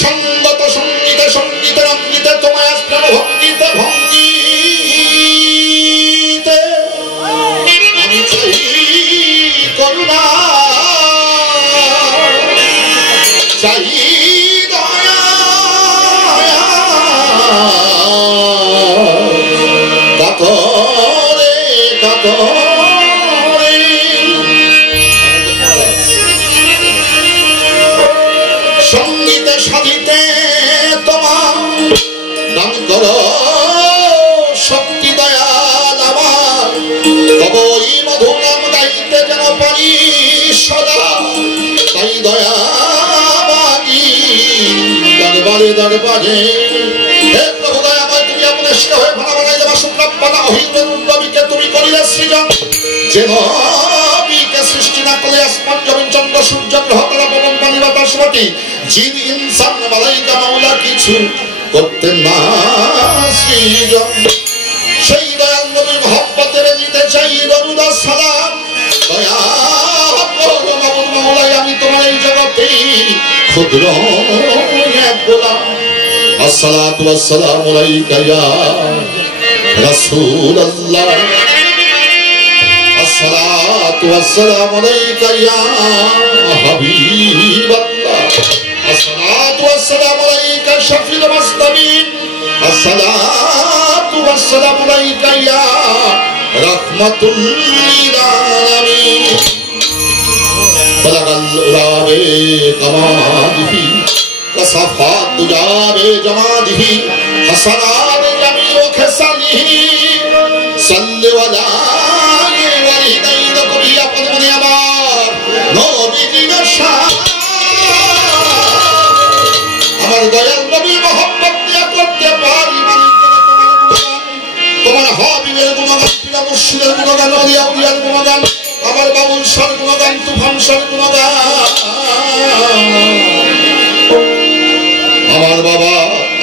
সঙ্গত সঙ্গীতে সঙ্গীতে রঙ্গিতে তোমায় প্রেম ভঙ্গিতে ভঙ্গিতে আমি চাই করুণা, চাই দয়া, কাতরে কাতরে সঙ্গীতে সাধিতে তোমার দান করো শক্তি দয়াল আমার, তব ওই মধুর নাম গাইতে যেন পারি সদা, তাই দয়া বাগি দরবারে দরবারে। হে প্রভু দয়াময়, তুমি আপনার শিকা হয়ে ভাড়া বানাই দেবা শুক্রাপ্পানা অহিন্দ্র নবীকে তুমি করিলে সৃজন, যে নবীকে সৃষ্টি না করলে আসমান জমিন চন্দ্র সূর্য গ্রহ তারা পবন পানি বাতাস মাটি জিন ইনসান মালাইকা মাওলা কিছু করতে না সৃজন। সেই দয়াল নবীর মহব্বতে দিতে চাই দরুদ আর সালাম, দয়া করো মাবুদ মাওলাই, আমি তোমার এই জগতে ক্ষুদ্র এক গোলাম। আসসালাতু ওয়াসসালামু আলাইকা ইয়া রাসূলুল্লাহ, আসসালাতু ওয়াসসালামু আলাইকা ইয়া হাবিবাল্লাহ, আসসালাতু ওয়াসসালামু আলাইকা শাফিউল মুসলিমিন, আসসালাতু ওয়াসসালামু আলাইকা ইয়া রাহমাতুল লিল আলামিন। বালাগাল উলাবে কামালিহি কসাফাত দুজাবে জামালিহি হাসানাত জামিউ খেসালিহি সাল্লি ওয়ালা ওয়ালিদাইন কবি আপন মনে আমার নবীজির শান, আমার দয়াল নবীর মহব্বত নিয়ে করতে পারি তোমার হাবিবের গুণগান, প্রিয় মুর্শিদের গুণগান, ওলিয়া উলিয়ার গুণগান, আমার বাবুল শার গুণগান, তুফান শার গুণগান, আমার বাবা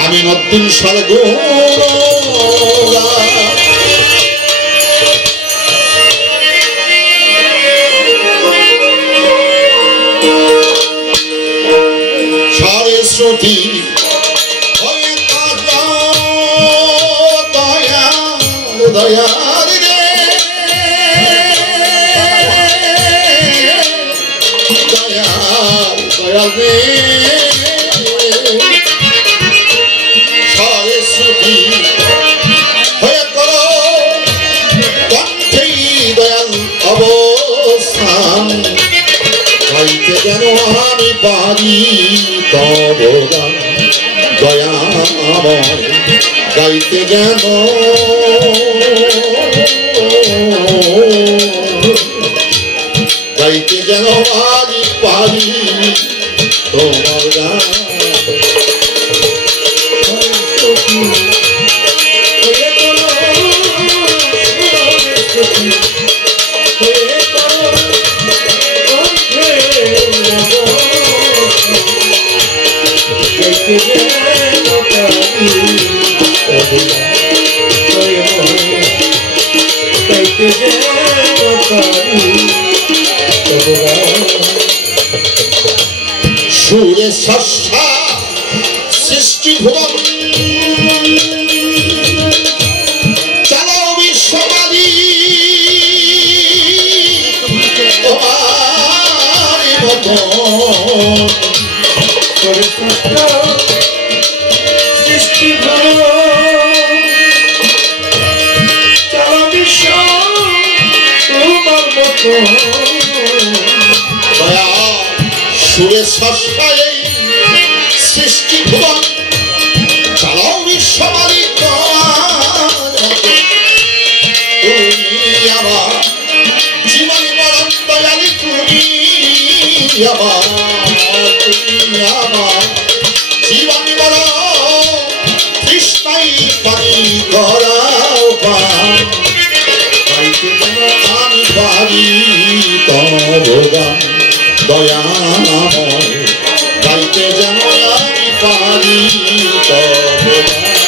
আমিনউদ্দিন শার গুণগান। সারে শ্রুতি হয়ে কাঁদা দয়াল দয়াল রে, দয়াল দয়াল রে, সারে শ্রুতি হয়ে করো কণ্ঠেই দয়াল অবস্থান, গাইতে যেন আমি পারি তব গান দয়াময়, গাইতে যেন গাইতে যেন আমি পারি তোমার গান। সুরে সস্তা সৃষ্টি ভুবন চালাও বিশ্ববাদী, তোমার মতো সৃষ্টি চালাও বিশ্ব তোমার মতো দয়া। সুরে সস্তায় সৃষ্টি ভুবন চালাও বিশ্ববাদী, তুমি আমার জীবন মরণ দয়ালি, তুমি আমার জীবন মরণ তৃষ্ণাই পানি করাও পান, আমি পারি তব গান দয়াময়, গাইতে যেন আমি পারি তব গান।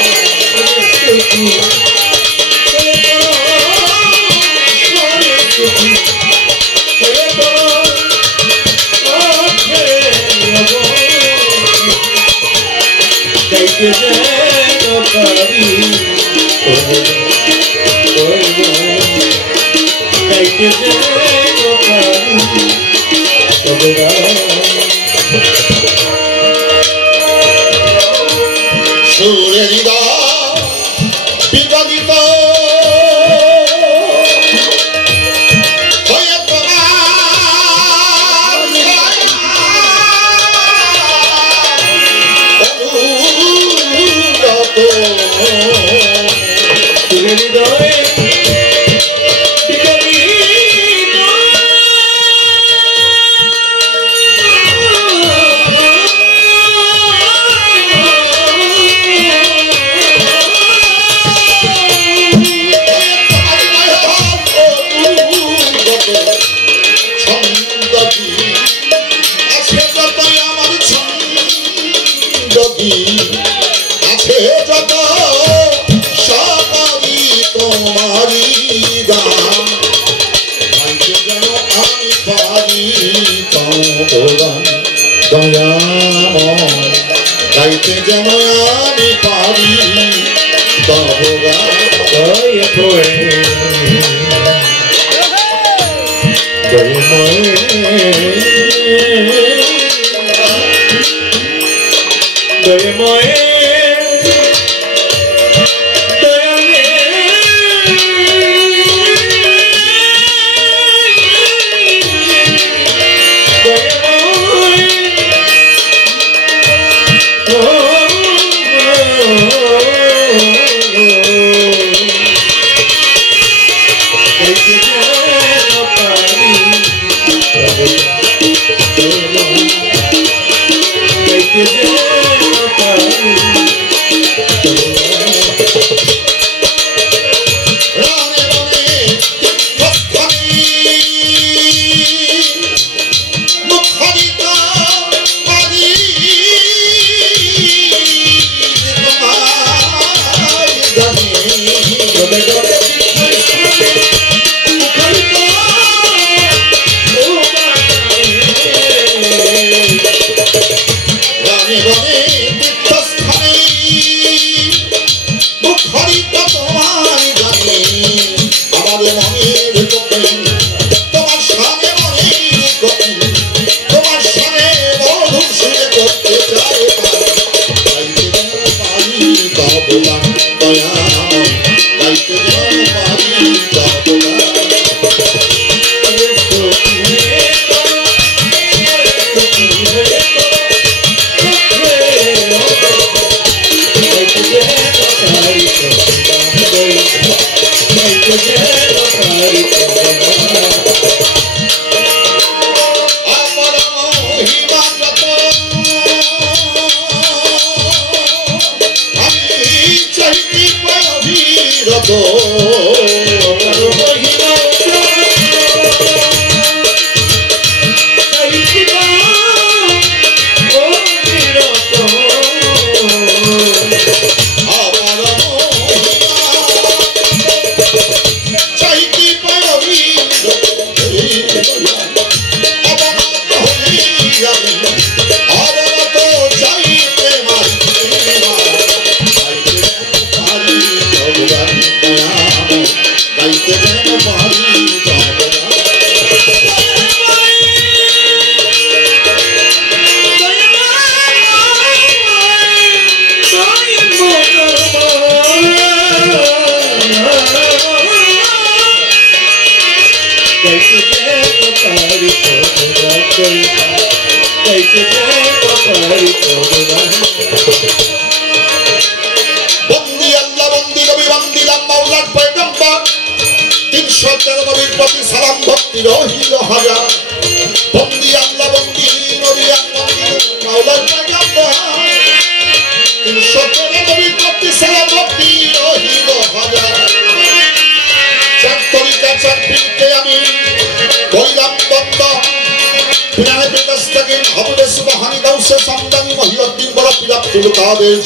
আমি পারি তবগান দয়াময় গাইতে যেন আমি পারি তবগান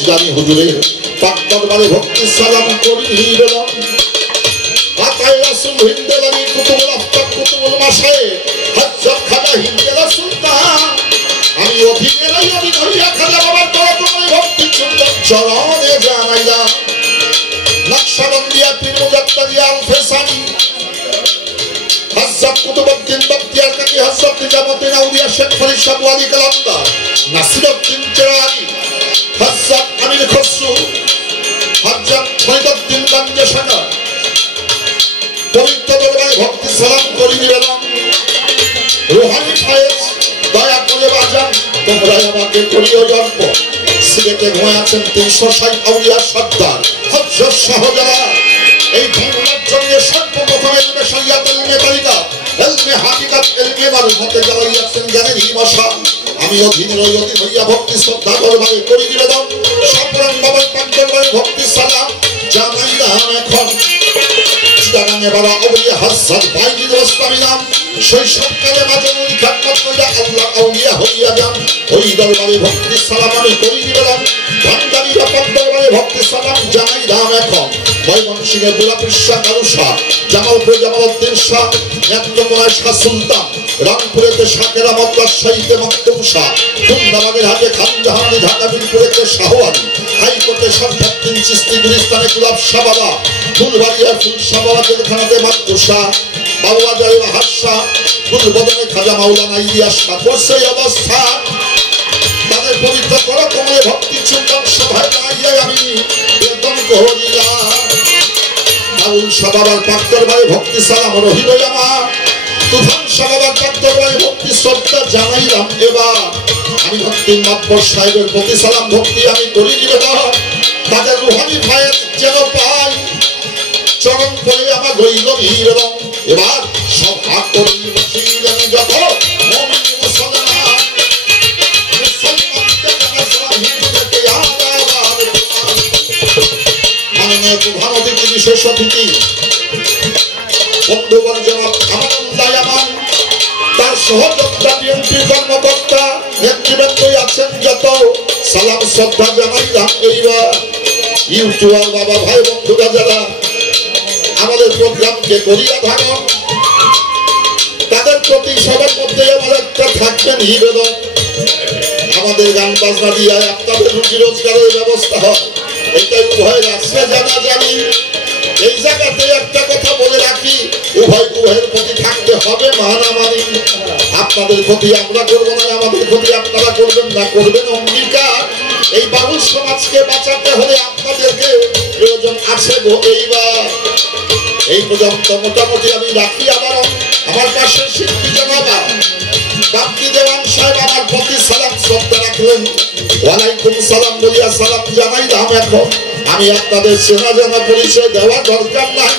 জানি হুজুরের পাক দরবারে ভক্তি সালাম করি নিবেদন আতাই রাসূল হিন্দেলানি কুতুবুল আফতাব কুতুবুল মাশায়ে হযরত খাজা হিন্দেলা সুলতান আমি অধীনের আমি ধরিয়া খাজা বাবার দরবারে ভক্তি সুন্দর চরণে জানাইলাম নকশবন্দিয়া পীর মুজাদ্দিদ আল ফেসানি হযরত কুতুবউদ্দিন বখতিয়ার কাকি হযরত নিজামুদ্দিন আউলিয়া শেখ ফরিদ শাহ ওয়ালি কালামদার নাসিরউদ্দিন চেরাগী হযরত আমির খসরু হযরত ফরিদউদ্দিন গঞ্জসাগর পবিত্র দরবারে ভক্তি সালাম করি নিবেদন রুহানি ফায়েজ দয়া করে বাজান তোমরা আমাকে করিও জন্ম সিলেটে ঘুমাচ্ছেন 360 আউলিয়া সর্দার হযরত শাহজালাল এই ধর্মের জন্য সর্বপ্রথম ইলমে শরিয়াত ইলমে তরিকত ইলমে হাকিকত ইলমে মারুফতে জ্বালাইয়াছেন জ্ঞানের মশা আমি অধীনের অধীন হইয়া ভক্তি শ্রদ্ধা দরবারে করি নিবেদন সাপরান বাবার পাক দরবারে ভক্তি সালাম জানাইলাম এখন চিটাগাঙে বড় আউলিয়া হযরত বাইজিদ ওস্তামি নাম শৈশবকালে মাজনুল খাদমত কইরা আল্লাহ আউলিয়া হইয়া যান ওই দরবারে ভক্তি সালাম আমি করি নিবেদন ভান্ডারী বাবার দরবারে ভক্তি সালাম জানাইলাম এখন ময়মনসিংহের গোলাপীর শাহ কালু শাহ, জামালপুরে জামালউদ্দিন শাহ, নেত্রকোনায় শাহ সুলতান, রংপুরেতে শাকেরা মদ্রাসাইতে মকতুম শাহ, খুলনাবাগের হাটে খান জাহানি, ঢাকা মিরপুরেতে শাহওয়ালি, হাইকোর্টে শরফুদ্দিন চিশতি, গুলিস্তানে গোলাপ শাহ বাবা, ফুলবাড়িয়ার ফুল শাহ বাবা, জেলখানাতে মাতৃ শাহ, বাবুবাজারে বাহার শাহ, ফুলবদনে খাজা মাওলানা ইলিয়াস শাহ। করছে এই অবস্থা তাদের পবিত্র কর কমলে ভক্তি চিন্তন সভায় দাঁড়িয়ে আমি বেতন করিলাম। বাউল শাহ বাবার পাক্তর ভাই ভক্তি সালাম রহিল আমার, তুফান শাহ বাবার পাক্তর ভাই ভক্তি শ্রদ্ধা জানাইলাম। এবার আমি ভক্তি মাতবর সাহেবের প্রতি সালাম ভক্তি আমি করি নিবেদন, তাদের রুহানি ভাইয়ের যেন পাই চরণ করে আমার রইল নিবেদন। এবার সভা করি যত মুমিন মুসলমান, মাননীয় প্রধান অতিথি বিশেষ অতিথি বন্ধুগণ জনক আমানুল্লাহ, তার সহযোদ্ধা বিএনপি কর্মকর্তা নেতৃবৃন্দই আছেন যত, সালাম শ্রদ্ধা জানাইলাম। এইবার ইউটিউবার বাবা ভাই বন্ধুরা যারা আমাদের প্রোগ্রামকে করিয়া থাকেন, তাদের প্রতি সবার মধ্যে আমার একটা থাকবেন নিবেদন, আমাদের গান বাজনা দিয়ে আপনাদের রুজি রোজগারের ব্যবস্থা হয়, এটাই উভয় রাষ্ট্রে জানা জানি। এই জায়গাতে একটা কথা বলে রাখি, উভয়ের প্রতি থাকতে হবে মানামানি। আপনাদের ক্ষতি আমরা করবো না, আমাদের ক্ষতি আপনারা করবেন না, করবেন অঙ্গীকার। এই বাউল সমাজকে বাঁচাতে হলে আপনাদেরকে প্রয়োজন আছে গো। এইবার এই পর্যন্ত মোটামুটি আমি রাখি। আবার আমার পাশে শিল্পী জনাবা বাপ্তি দেওয়ান সাহেব আমার প্রতি সালাম শ্রদ্ধা রাখলেন, ওয়ালাইকুম সালাম বলিয়া সালাম জানাইলাম। এখন আমি আপনাদের চেনা জানা পরিচয় দেওয়ার দরকার নাই।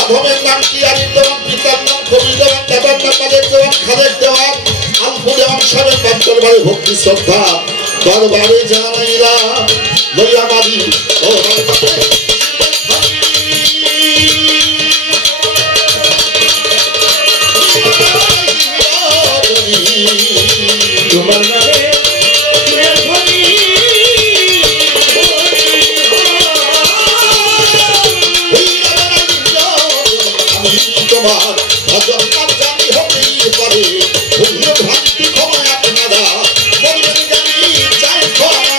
অধমের নাম কি আরিফ দেওয়ান, পিতার নাম কবির দেওয়ান, দাদার নাম মালিক দেওয়ান, খালেক দেওয়ান, আলফু দেওয়ান সাহেবের পাঁচটার বাড়ি ভক্তি শ্রদ্ধা দরবারে জানাইলাম। লইয়া মারি তোমার নামে তোমার ভজন আর জানি হতেই পারে, ভুলে ভক্তি ক্ষমায় আপনারা বলবেন জানি চাই ক্ষমা